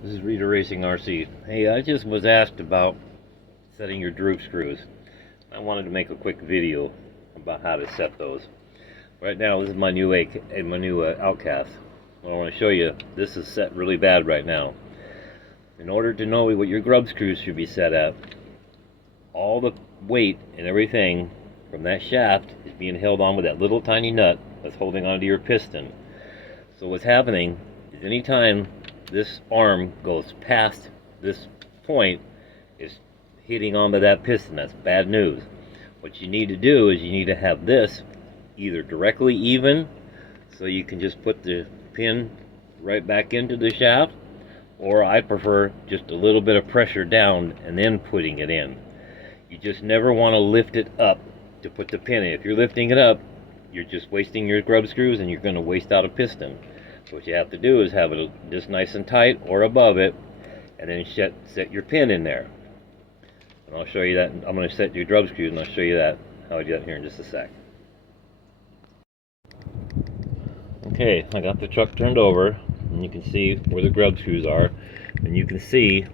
This is Rita Racing RC. Hey, I just was asked about setting your droop screws. I wanted to make a quick video about how to set those. Right now, this is my new Outcast. I want to show you, this is set really bad right now. In order to know what your grub screws should be set at, all the weight and everything from that shaft is being held on with that little tiny nut that's holding onto your piston. So what's happening is anytime this arm goes past this point, it's hitting onto that piston. That's bad news. What you need to do is you need to have this either directly even, so you can just put the pin right back into the shaft, or I prefer just a little bit of pressure down and then putting it in. You just never want to lift it up to put the pin in. If you're lifting it up, you're just wasting your grub screws and you're going to waste out a piston. So what you have to do is have it just nice and tight or above it, and then set your pin in there. And I'll show you that. I'm going to set your grub screws and I'll show you that, how I do that here in just a sec. Okay, I got the truck turned over and you can see where the grub screws are, and you can see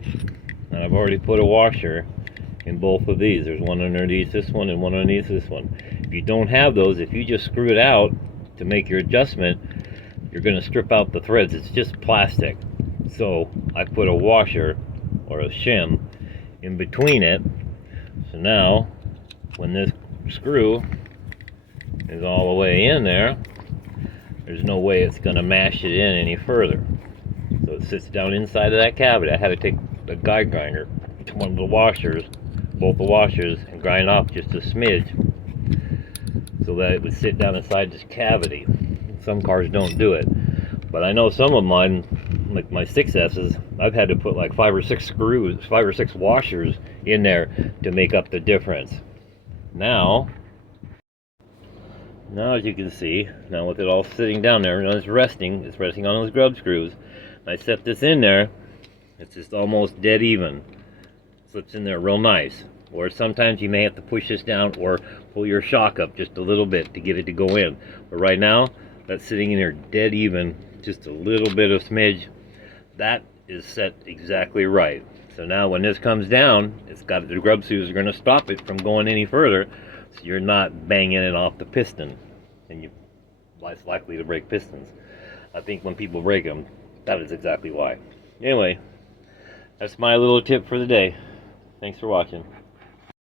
that I've already put a washer in both of these. There's one underneath this one and one underneath this one. If you don't have those, if you just screw it out to make your adjustment, you're going to strip out the threads. It's just plastic. So I put a washer or a shim in between it. So now when this screw is all the way in there, there's no way it's going to mash it in any further. So it sits down inside of that cavity. I had to take the guide grinder to one of the washers, both the washers, and grind off just a smidge so that it would sit down inside this cavity. Some cars don't do it, but I know some of mine, like my 6S's, I've had to put like 5 or 6 washers in there to make up the difference. Now as you can see, now with it all sitting down there, it's resting on those grub screws. I set this in there, it's just almost dead even. Slips in there real nice. Or sometimes you may have to push this down or pull your shock up just a little bit to get it to go in. But right now, that's sitting in there dead even, just a little bit of smidge. That is set exactly right. So now when this comes down, the grub screws are going to stop it from going any further, so you're not banging it off the piston, and you're less likely to break pistons. I think when people break them, that is exactly why. Anyway, that's my little tip for the day. Thanks for watching.